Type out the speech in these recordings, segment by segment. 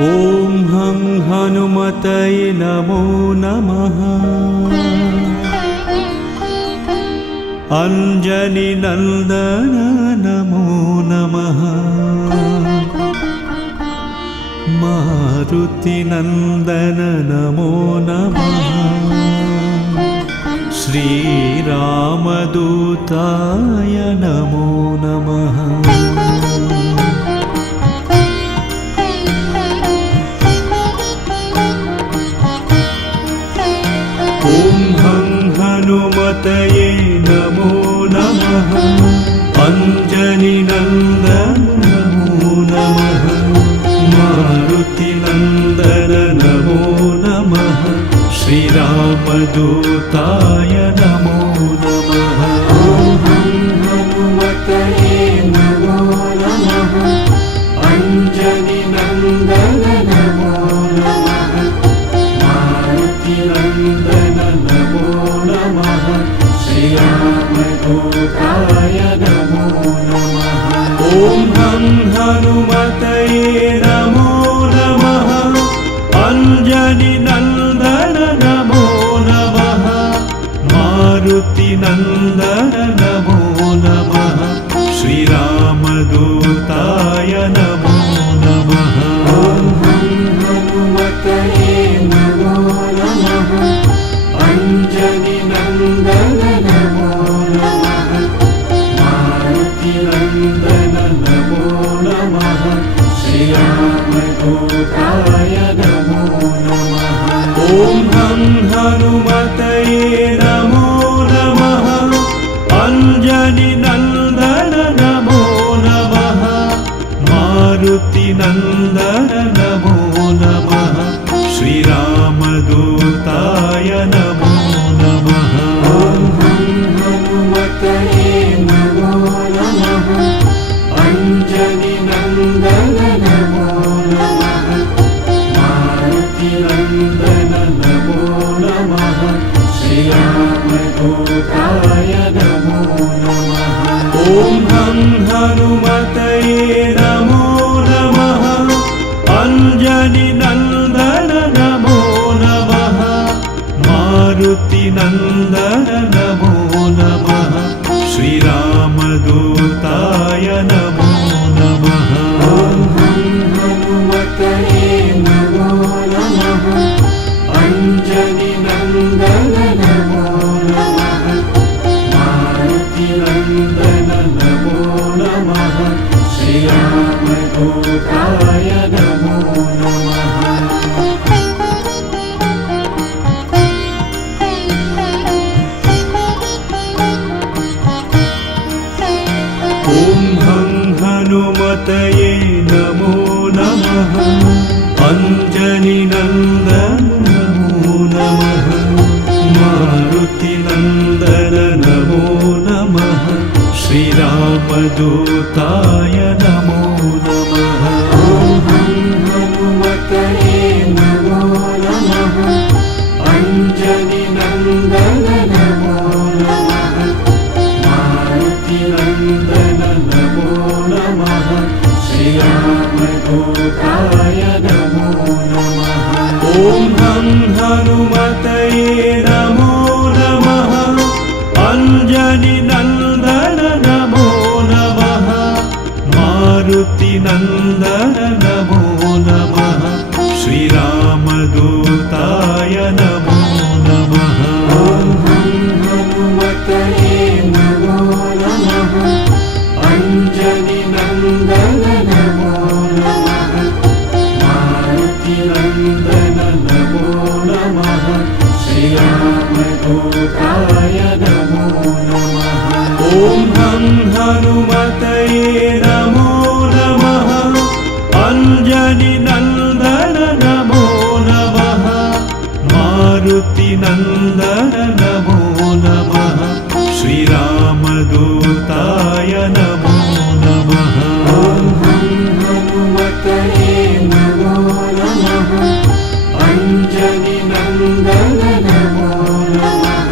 ॐ हं हनुमतये नमो नमः। अंजनीनन्दन नमो नमः। मारुतिनन्दन नमो नमः। श्रीरामदूताय नमो नमः। ॐ हं हनुमतये नमो नमः। अंजनीनन्दन नमो नमः। मारुतिनन्दन नमो नमः। श्रीरामदूताय नमो नमः। ॐ हं हनुमतये नमो नमः। अंजनीनन्दन नमो नमः। मारुतिनन्दन नमो नमः। श्रीरामदूताय नमो नमः। ॐ हं हनुमतये नमो नमः। अंजनीनन्दन नमो नमः। मारुतिनन्दन नमो नमः। श्रीरामदूताय नमो नमः। ॐ हं हनुमतये नमो नमः। अंजनीनन्दन नमो नमः। मारुतिनन्दन नमो नमः। श्रीरामदूताय नमो नमः। ॐ हं हनुमतये नमो नमः। अंजनीनन्दन नमो नमः। मारुतिनन्दन नमो नमः। श्रीरामदूताय नमो नमः। ॐ हं हनुमतये नमो नमः। अंजनीनन्दन नमो नमः। मारुतिनन्दन नमो नमः। श्रीरामदूताय नमो नमः। ॐ हं हनुमतये नमो नमः। अंजनीनन्दन नमो नमः। मारुतिनन्दन नमो नमः। श्रीरामदूताय नमो नमः। ॐ हं हनुमतये नमो नमः। अंजनीनन्दन नमो नमः। मारुतिनन्दन नमो नमः। श्रीरामदूताय नमो नमः। ॐ हं हनुमतये नमो नमः। अंजनीनन्दन नमो नमः। मारुतिनन्दन नमो नमः। श्रीरामदूताय नमो नमः। ॐ हं हनुमतये नमो नमः। अंजनीनन्दन नमो नमः। मारुतिनन्दन नमो नमः। श्रीरामदूताय नमो नमः। ॐ हं हनुमतये नमो नमः। अंजनीनन्दन नमो नमः। मारुतिनन्दन नमो नमः। श्रीरामदूताय नमो नमः। ॐ हं हनुमतये नमो नमः। अंजनीनन्दन नमो नमः। मारुतिनन्दन नमो नमः। श्रीरामदूताय नमो नमः। ॐ हं हनुमतये नमो नमः। अंजनीनन्दन नमो नमः। मारुतिनन्दन नमो नमः। श्रीरामदूताय नमो नमः। ॐ हं हनुमतये नमो नमः। अंजनीनन्दन नमो नमः।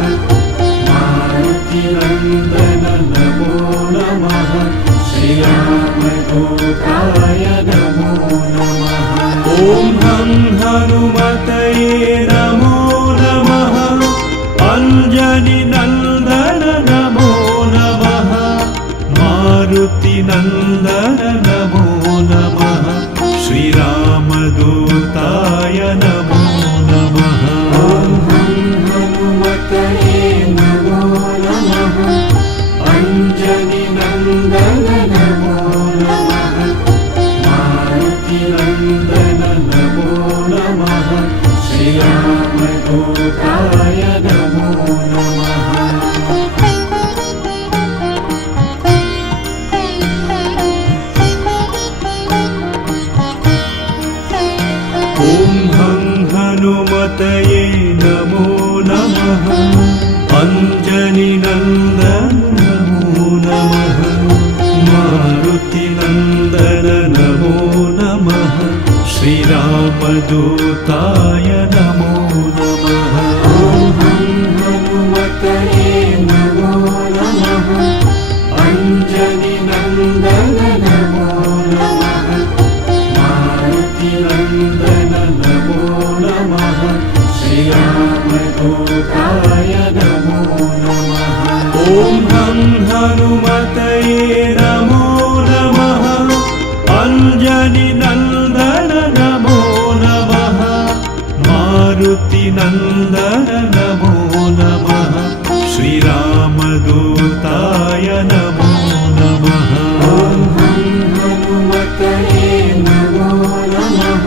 मारुतिनन्दन नमो नमः। श्रीरामदूताय नमो नमः। ॐ मारुतिनन्दन नमो नमः श्रीरामदूताय नमो नमः ॐ हनुमतये नमो नमः अञ्जनिनन्दन नमो नमः मारुतिनन्दन नमो नमः श्रीरामदूताय नमो नमः हनुमतये नमो नमः अञ्जनिनन्दन नमो नमः मारुतिनन्दन नमो नमः श्रीरामदूताय नमो नमः ॐ हनुमतये नमो नमः अञ्जनिनन्दन नमो नमः मारुतिनन्दन नमो नमः श्रीरामदूताय नमो नमः ॐ हनुमतये नमो नमः अञ्जनिनन्दन नमो नमः मारुतिनन्दन नमो नमः श्रीरामदूताय नमो नमः ॐ हनुमतये नमो नमः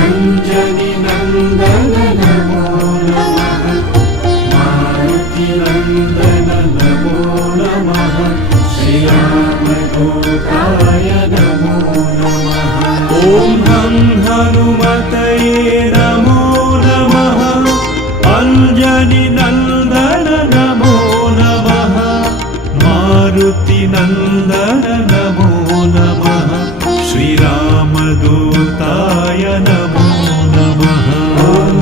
अञ्जनिनन्दन नमो नमः मारुतिनन्दन नमो नमः श्रीरामदूताय नमो नमः ॐ हनुमतये नमो नमः अञ्जनिनन्दन नमो नमः मारुतिनन्दन नमो नमः श्रीरामदूताय नमो नमः ॐ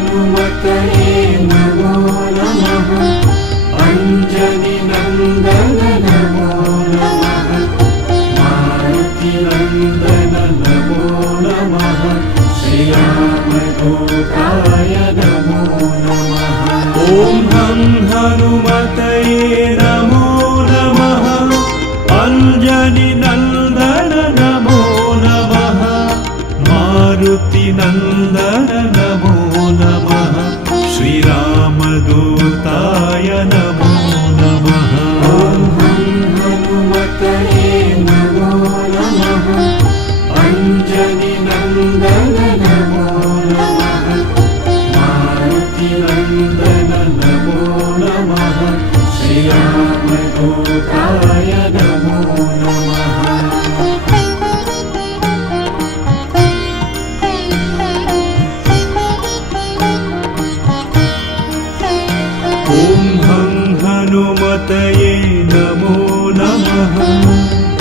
हनुमतये नमो नमः अञ्जनिनन्दन नमो नमः मारुतिनन्दन नमो नमः श्रीरामदूताय नमो नमः ॐ हनुमतये नमो नमः अञ्जनिनन्दन नमो नमः मारुतिनन्दन नमो नमः श्रीरामदूताय नमो नमः ॐ हनुमतये नमो नमः अञ्जनिनन्दन नमो नमः मारुतिनन्दन नमो नमः श्रीरामदूताय नमो नमः ॐ हनुमतये नमो नमः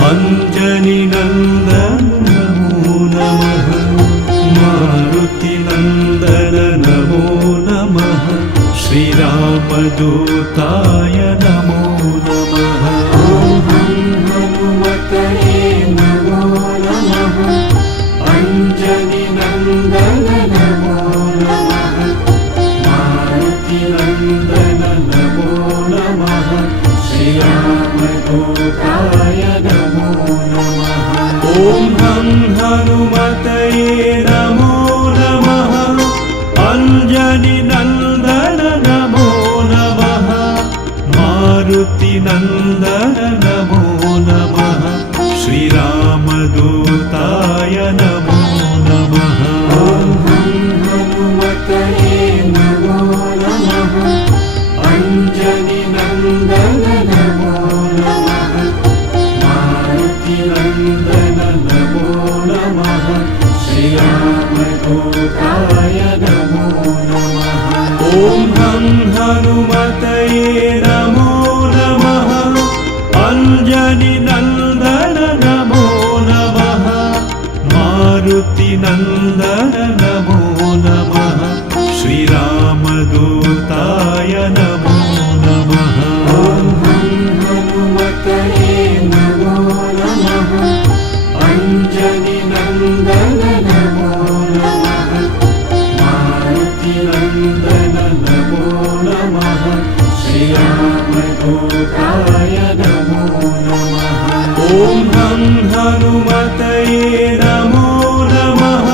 अञ्जनिनन्दन नमो नमः मारुतिनन्दन नमो नमः श्रीरामदूताय नमो नमः ॐ हनुमतये नमो नमः अञ्जनिनन्दन नमो नमः मारुतिनन्दन नमो नमः श्रीरामदूताय नमो नमः ॐ हनुमतये नमो नमः अञ्जनिनन्दन नमो नमः मारुतिनन्दन नमो नमः श्रीरामदूताय नमो नमः ॐ हनुमतये नमो नमः अञ्जनिनन्दन नमो नमः मारुतिनन्दन नमो नमः श्रीरामदूताय नमो नमः ॐ हनुमतये नमो नमः अञ्जनिनन्दन नमो नमः मारुतिनन्दन नमो नमः श्रीरामदूताय नमो नमः ॐ हनुमतये नमो नमः अञ्जनिनन्दन नमो नमः मारुतिनन्दन नमो नमः ॐ हं हनुमतये नमो नमः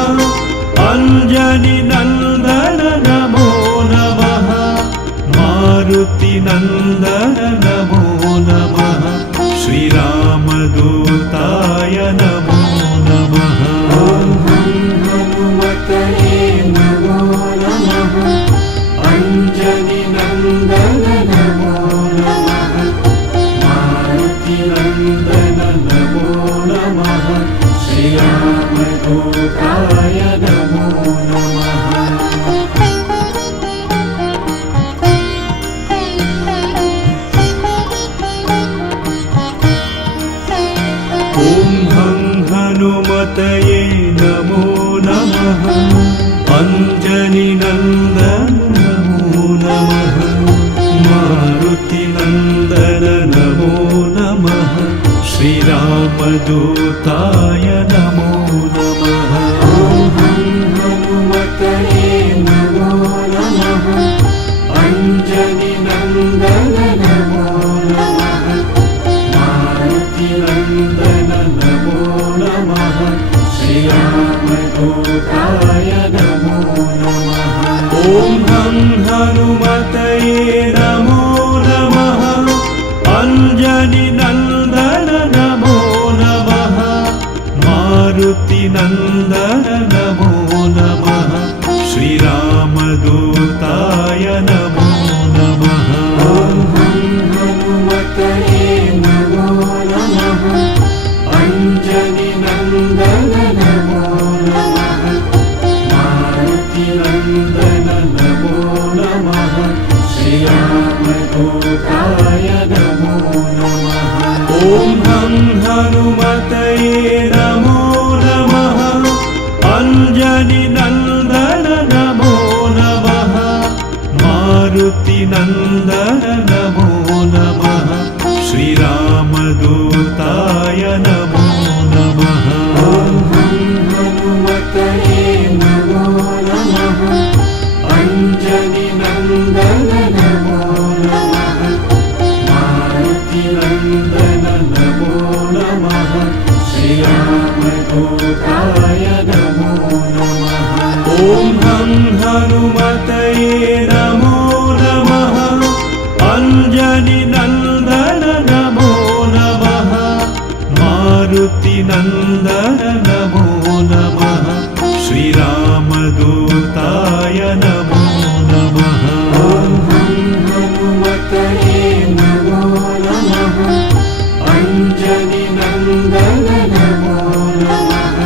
अञ्जनिनन्दन नमो नमः मारुतिनन्दन नमो नमः श्रीरामदूताय नमो नमः ॐ हं हनुमतये नमो नमः अञ्जनिनन्दन नमो नमः मारुतिनन्दन नमो नमः श्रीरामदूताय नमो नमः ॐ हं हनुमतये नमो नमः अञ्जनिनन्दन नमो नमः मारुतिनन्दन नमो नमः श्रीरामदूताय नमो नमः ॐ हं हनुमतये नमो नमः अञ्जनिनन्दन नमो नमः मारुतिनन्दन नमो नमः श्रीरामदूताय नमो नमः ॐ हं हनुमतये नमो नमः अञ्जनिनन्दन नमो नमः मारुतिनन्दन नमो नमः श्रीरामदूताय नमो नमः ॐ हं हनुमतये नमो नमः अञ्जनिनन्दन नमो नमः मारुतिनन्दन नमो नमः श्रीरामदूताय नमो नमः ॐ हं हनुमतये नमो नमः अञ्जनिनन्दन नमो नमः मारुतिनन्दन नमो नमः श्रीरामदूताय नमो नमः ॐ हं हनुमतये नमो नमः अञ्जनिनन्दन नमो नमः मारुतिनन्दन नमो नमः श्रीरामदूताय नमो नमः ॐ हं हनुमतये नमो नमः अञ्जनिनन्दन नमो नमः मारुतिनन्दन नमो नमः श्रीरामदूताय नमो नमः ॐ हं हनुमतये नमो नमः अञ्जनिनन्दन नमो नमः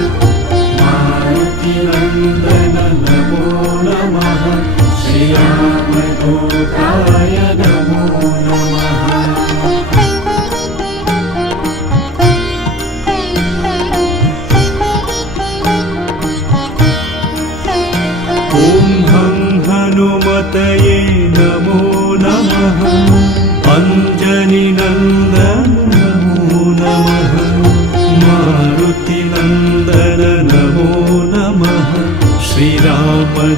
मारुतिनन्दन नमो नमः श्रीरामदूताय नमो नमः ॐ हं हनुमतये नमो नमः अञ्जनिनन्दन नमो नमः मारुतिनन्दन नमो नमः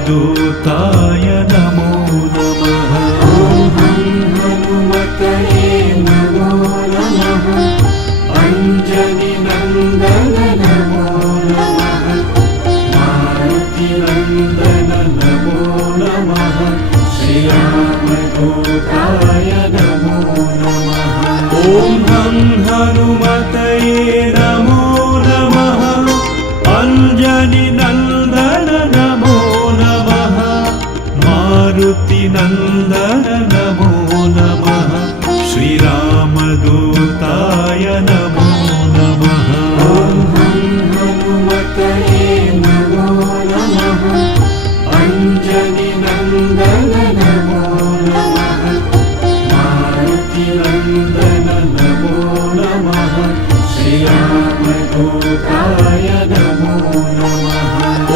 श्रीरामदूताय नमो नमः ॐ हं हनुमतये नमो नमः अञ्जनिनन्दन नमो नमः मारुतिनन्दन नमो नमः श्रीरामदूताय नमो नमः ॐ हं हनुमतये नमो नमः अञ्जनिनन्दन नमो नमः मारुतिनन्दन नमो नमः श्रीरामदूताय नमो नमः ॐ हं हनुमतये नमो नमः अञ्जनिनन्दन नमो नमः मारुतिनन्दन नमो नमः श्रीरामदूताय नमो नमः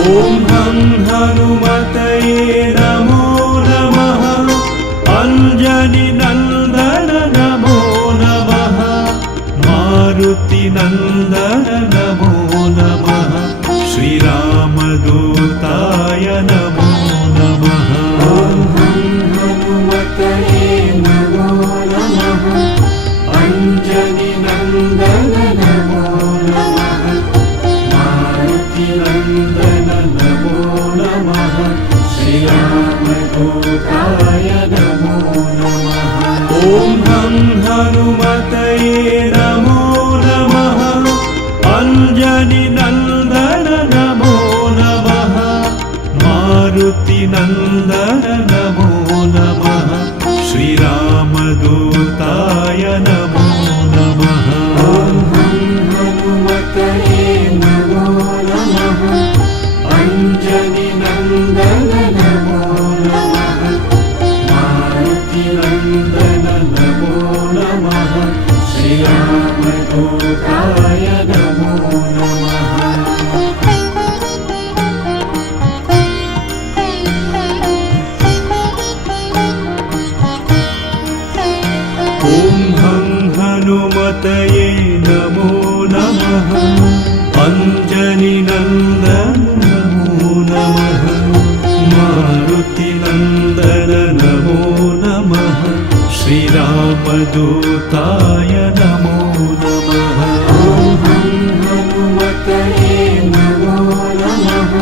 ॐ हं हनुमतये नमो नमः अञ्जनिनन्दन नमो नमः मारुतिनन्दन नमो नमः श्रीरामदूताय नमो नमः ॐ हं हनुमतये नमो नमः अञ्जनिनन्दन मारुतिनन्दन नमो नमः श्रीरामदूताय नमो नमः ॐ हनुमतये नमो नमः अञ्जनिनन्दन नमो नमः मारुतिनन्दन नमो नमः श्रीरामदूताय नमो नमः हनुमतये नमो नमः अञ्जनिनन्दन नमो नमः मारुतिनन्दन नमो नमः श्रीरामदूताय नमो नमः ॐ हनुमतये नमो नमः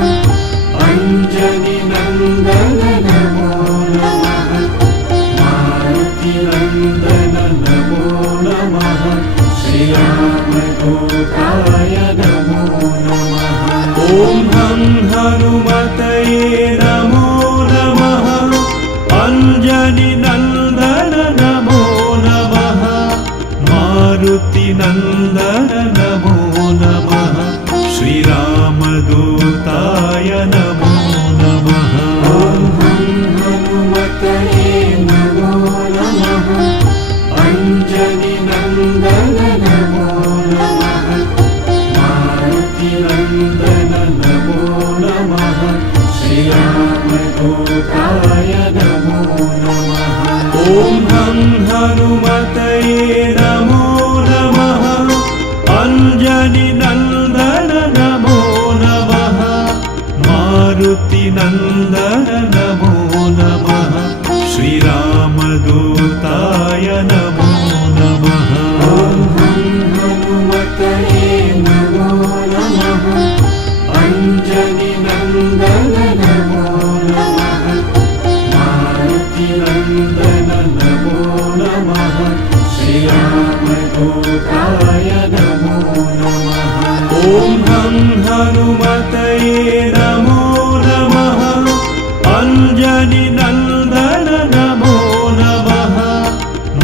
अञ्जनिनन्दन नमो नमः मारुतिनन्दन नमो नमः श्रीरामदूताय नमो नमः ॐ हनुमतये नमो नमः अञ्जनिनन्दन नमो नमः मारुतिनन्दन नमो नमः श्रीरामदूताय नमो नमः ॐ हनुमतये नमो नमः अञ्जनिनन्दन नमो नमः मारुतिनन्दन नमो नमः श्रीरामदूताय नमो नमः ॐ हनुमतये नमो नमः अञ्जनिनन्दन नमो नमः मारुतिनन्दन नमो नमः श्रीरामदूताय नमो नमः ॐ हनुमतये नमो नमः अञ्जनिनन्दन नमो नमः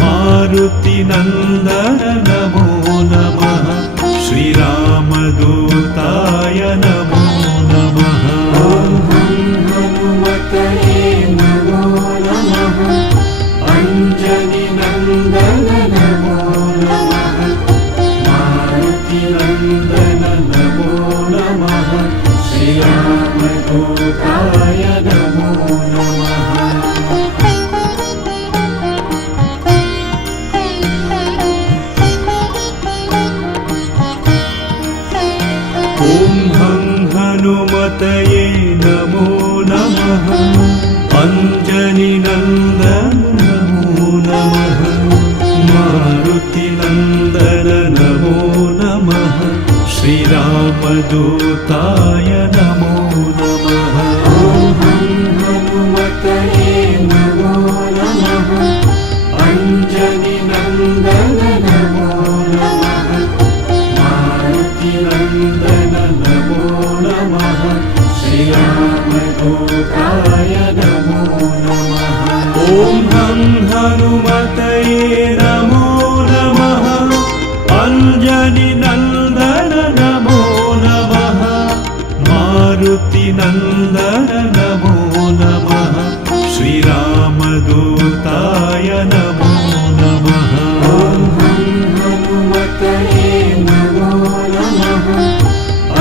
मारुतिनन्दन नमो नमः श्रीरामदूताय नमो नमः ॐ हनुमतये नमो नमः अञ्जनिनन्दन नमो नमः मारुतिनन्दन नमो नमः श्रीरामदूताय नमो नमः ॐ हनुमतये नमो नमः अञ्जनिनन्दन नमो नमः मारुतिनन्दन नमो नमः श्रीरामदूताय नमो नमः ॐ हनुमतये नमो नमः अञ्जनिनन्दन नमो नमः मारुतिनन्दन नमो नमः श्रीरामदूताय नमो नमः ॐ हनुमतये नमो नमः अञ्जनिनन्दन नमो नमः मारुतिनन्दन नमो नमः श्रीरामदूताय नमो नमः ॐ हनुमतये नमो नमः अञ्जनिनन्दन नमो नमः मारुतिनन्दन नमो नमः श्रीरामदूताय नमो नमः ॐ हनुमतये नमो नमः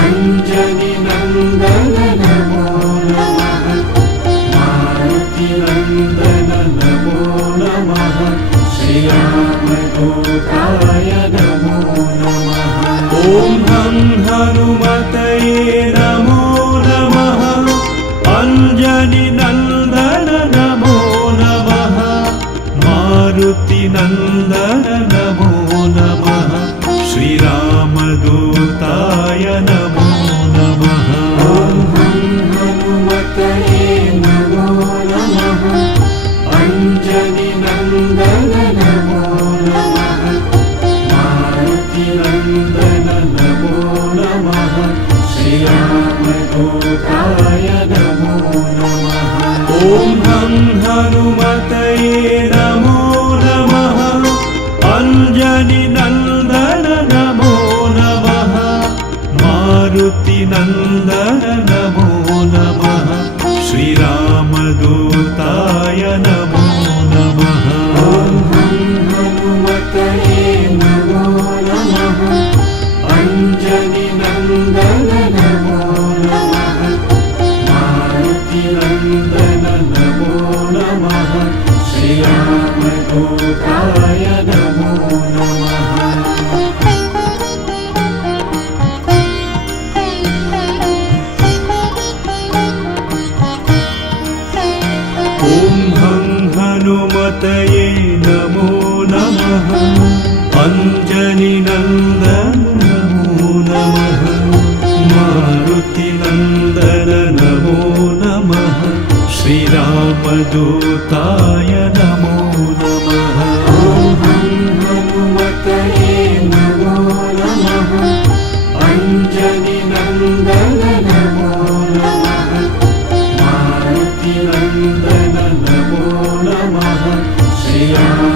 अञ्जनिनन्दन नमो नमः मारुतिनन्दन नमो नमः श्रीरामदूताय नमो नमः ॐ हनुमतये नमो नमः अञ्जनिनन्दन नमो नमः मारुतिनन्दन नमो नमः श्रीरामदूताय नमो नमः ॐ हनुमतये नमो नमः अञ्जनिनन्दन नमो नमः मारुतिनन्दन नमो नमः श्रीरामदूताय नमो नमः मारुतिनन्दन नमो नमः श्रीरामदूताय नमो नमः ॐ हनुमतये नमो नमः अञ्जनिनन्दन नमो नमः मारुतिनन्दन नमो नमः श्रीरामदूताय नमो नमः हनुमतये नमो नमः अञ्जनिनन्दन नमो नमः मारुतिनन्दन नमो नमः श्रीरामदूताय नमो नमः ॐ हनुमतये नमो नमः अञ्जनिनन्दन नमो नमः मारुतिनन्दन नमो नमः श्रीरामदूताय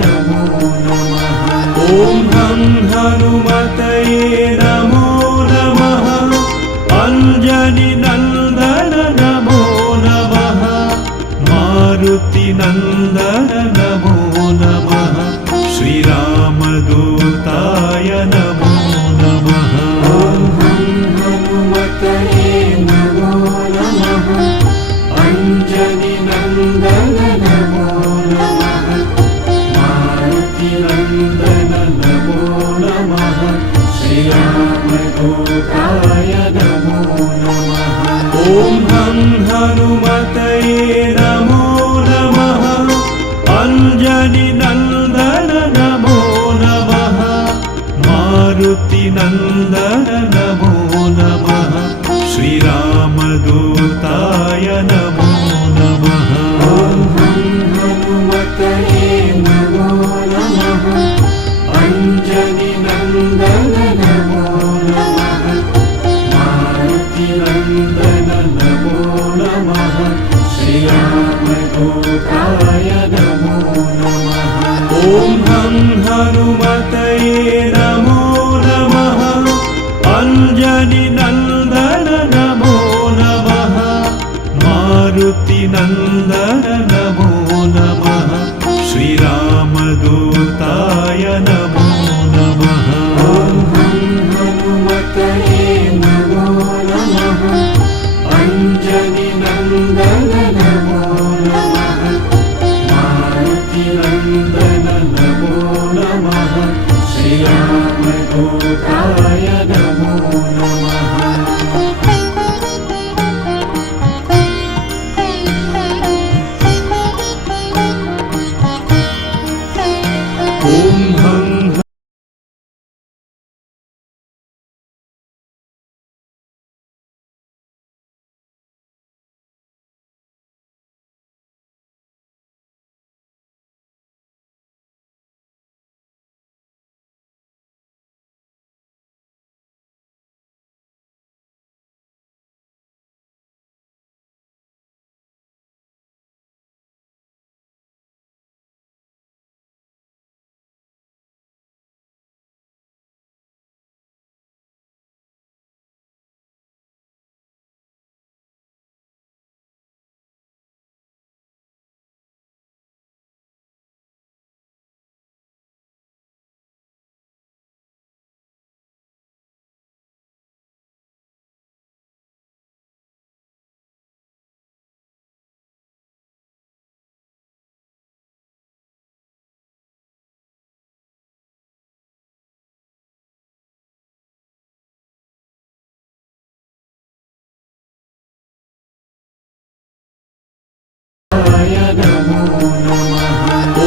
नमो नमः ॐ हनुमतये नमो नमः अञ्जनिनन्दन नमो नमः मारुतिनन्दन नमो नमः श्रीरामदूताय नमो नमः ॐ हनुमतये नमो नमः अञ्जनिनन्दन नमो नमः मारुतिनन्दन नमो नमः श्रीरामदूताय नमो नमः ॐ हनुमतये नमो नमः अञ्जनिनन्दन नमो नमः मारुतिनन्दन नमो नमः श्रीरामदूताय नमो नमः ॐ हनुमतये नमो नमः अञ्जनिनन्दन नमो नमः मारुतिनन्दन नमो नमः श्रीरामदूताय नमो नमः ॐ हनुमतये नमो नमः अञ्जनिनन्दन नमो नमः मारुतिनन्दन नमो नमः श्रीरामदूताय नमो नमः ॐ हनुमतये नमो नमः अञ्जनिनन्दन नमो नमः मारुतिनन्दन नमो नमः श्रीरामदूताय नमो नमः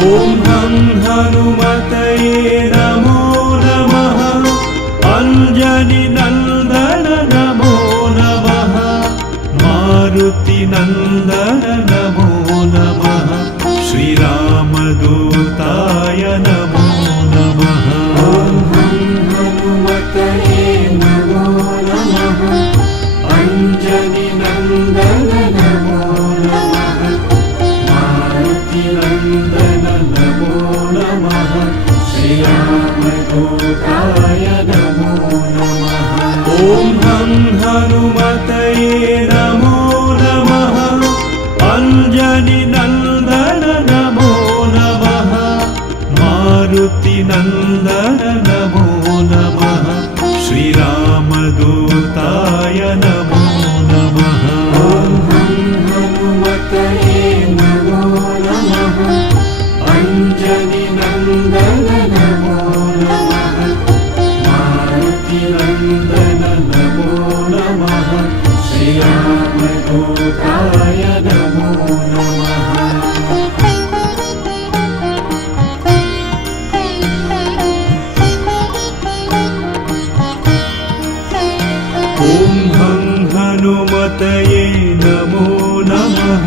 ॐ हनुमतये नमो नमः अञ्जनिनन्दन नमो नमः मारुतिनन्दन नमो नमः श्रीरामदूताय नमो नमः ॐ हनुमतये नमो नमः अञ्जनिनन्दन नमो नमः मारुतिनन्दन नमो नमः हनुमतये नमो नमः अञ्जनिनन्दन नमो नमः मारुतिनन्दन नमो नमः श्रीरामदूताय नमो नमः हनुमतये नमो नमः अञ्जनिनन्दन नमो नमः मारुतिनन्दन नमो नमः श्रीरामदूताय नमो नमः हनुमतये नमो नमः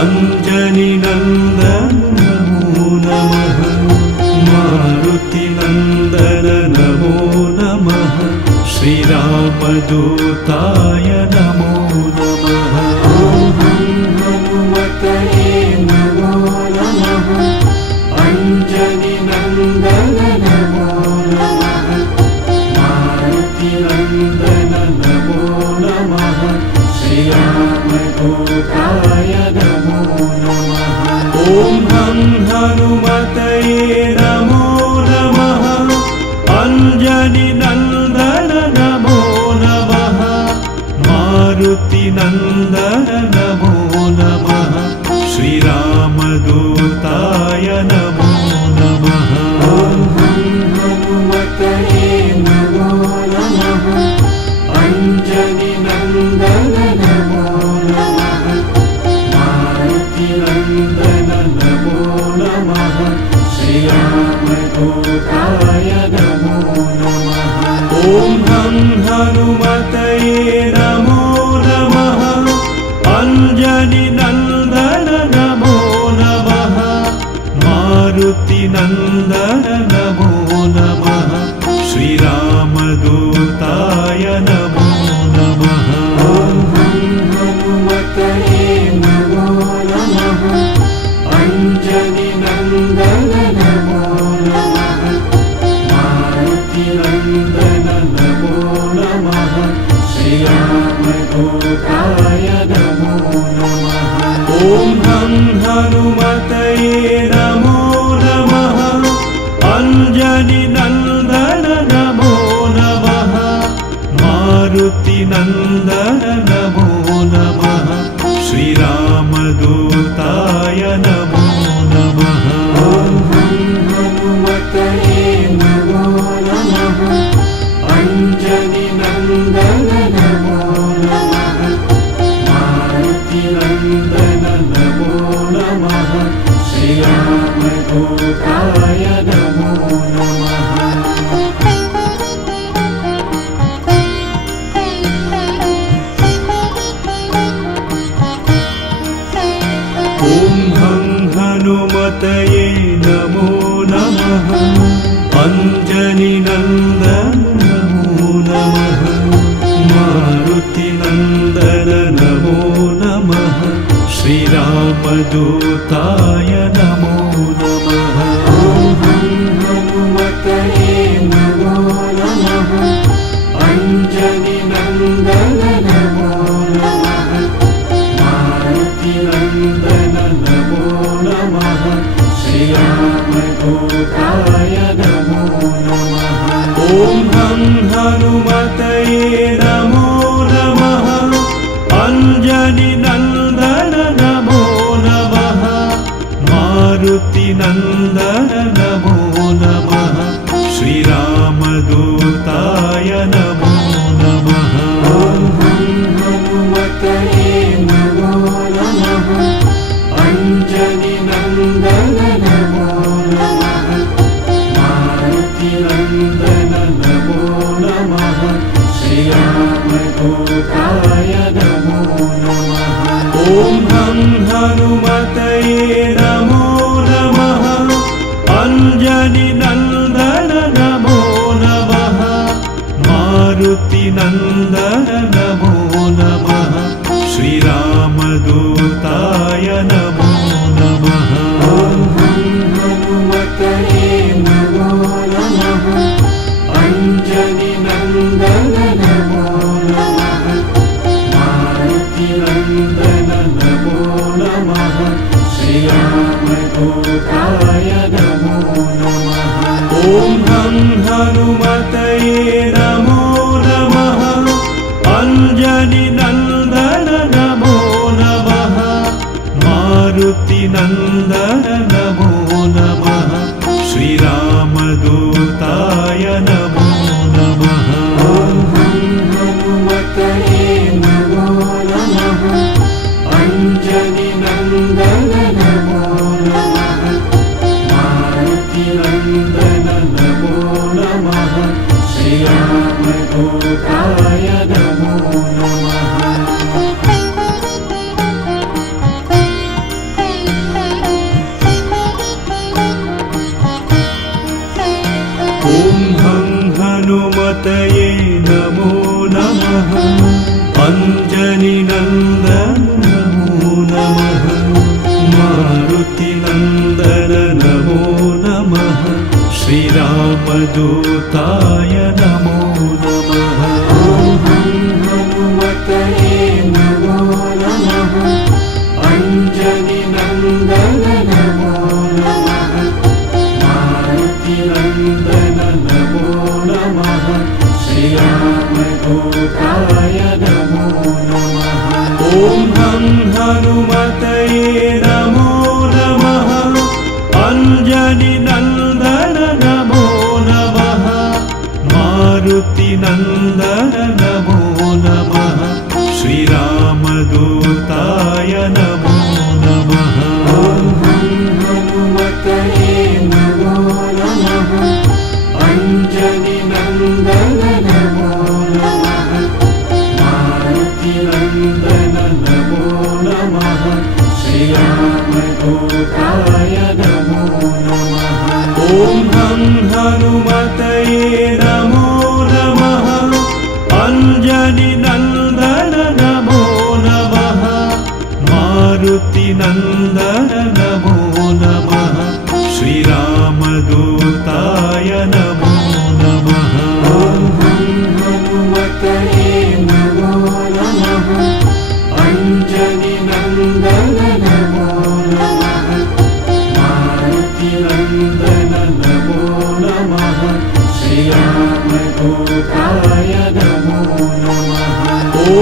अञ्जनिनन्दन नमो नमः मारुतिनन्दन नमो नमः श्रीरामदूताय नमो नमः हनुमतये नमो नमः अञ्जनिनन्दन नमो नमः मारुतिनन्दन नमो नमः श्रीरामदूताय नमो नमः हनुमतये नमो नमः अञ्जनिनन्दन नमो नमः मारुतिनन्दन नमो नमः श्रीरामदूताय नमो नमः हनुमतये नमो नमः अञ्जनिनन्दन नमो नमः मारुतिनन्दन नमो नमः श्रीरामदूताय नमो नमः हनुमतये नमो नमः अञ्जनिनन्दन नमो नमः मारुतिनन्दन नमो नमः श्रीरामदूताय नमो नमः हनुमतये नमो नमः अञ्जनिनन्दन नमो नमः मारुतिनन्दन नमो नमः श्रीरामदूताय नमो नमः हनुमतये नमो नमः अञ्जनिनन्दन नमो नमः मारुतिनन्दन नमो नमः श्रीरामदूताय नमो नमः हनुमतये नमो नमः अञ्जनिनन्दन नमो नमः मारुतिनन्दन नमो नमः श्रीरामदूताय नमो नमः हनुमतये नमो नमः अञ्जनिनन्दन नमो नमः मारुतिनन्दन नमो नमः श्रीरामदूताय नमो नमः हनुमतये नमो नमः अञ्जनिनन्दन नमो नमः मारुतिनन्दन नमो नमः श्रीरामदूताय नमो नमः हनुमतये नमो नमः अञ्जनिनन्दन नमो नमः मारुतिनन्दन नमो नमः श्रीरामदूताय नमो नमः हनुमतये नमो नमः अञ्जनिनन्दन नमो नमः मारुतिनन्दन नमो नमः श्रीरामदूताय नमो नमः हनुमतये नमो नमः अञ्जनिनन्दन नमो नमः मारुतिनन्दन नमो नमः श्रीरामदूताय नमो नमः हनुमतये नमो नमः अञ्जनिनन्दन नमो नमः हनुमतये नमो नमः अञ्जनिनन्दन नमो नमः मारुतिनन्दन नमो नमः श्रीरामदूताय नमो नमः हनुमतये नमो नमः अञ्जनिनन्दन नमो नमः मारुतिनन्दन नमो नमः श्रीरामदूताय नमो नमः ॐ हनुमतये नमो नमः अञ्जनिनन्दन नमो नमः मारुतिनन्दन नमो नमः श्रीरामदूताय नमो नमः हनुमतये नमो नमः अञ्जनिनन्दन नमो नमः मारुतिनन्दन नमो नमः श्रीरामदूताय नमो नमः ॐ हनुमतये नमो नमः अञ्जनिनन्दन नमो नमः मारुतिनन्दन नमो नमः श्रीरामदूताय नमो नमः हनुमतये नमो नमः अञ्जनिनन्दन नमो नमः मारुतिनन्दन नमो नमः श्रीरामदूताय नमो नमः ॐ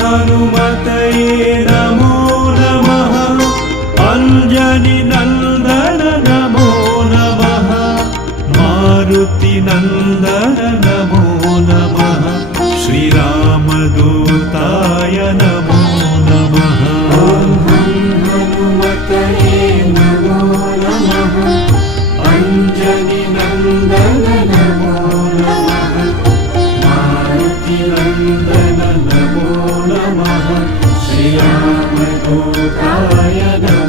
हनुमतये नमो नमः अञ्जनिनन्दन नमो नमः मारुतिनन्दन नमो नमः श्रीरामदूताय नमो नमः हनुमतये नमो नमः अञ्जनिनन्दन नमो नमः मारुतिनन्दन नमो नमः श्रीरामदूताय नमो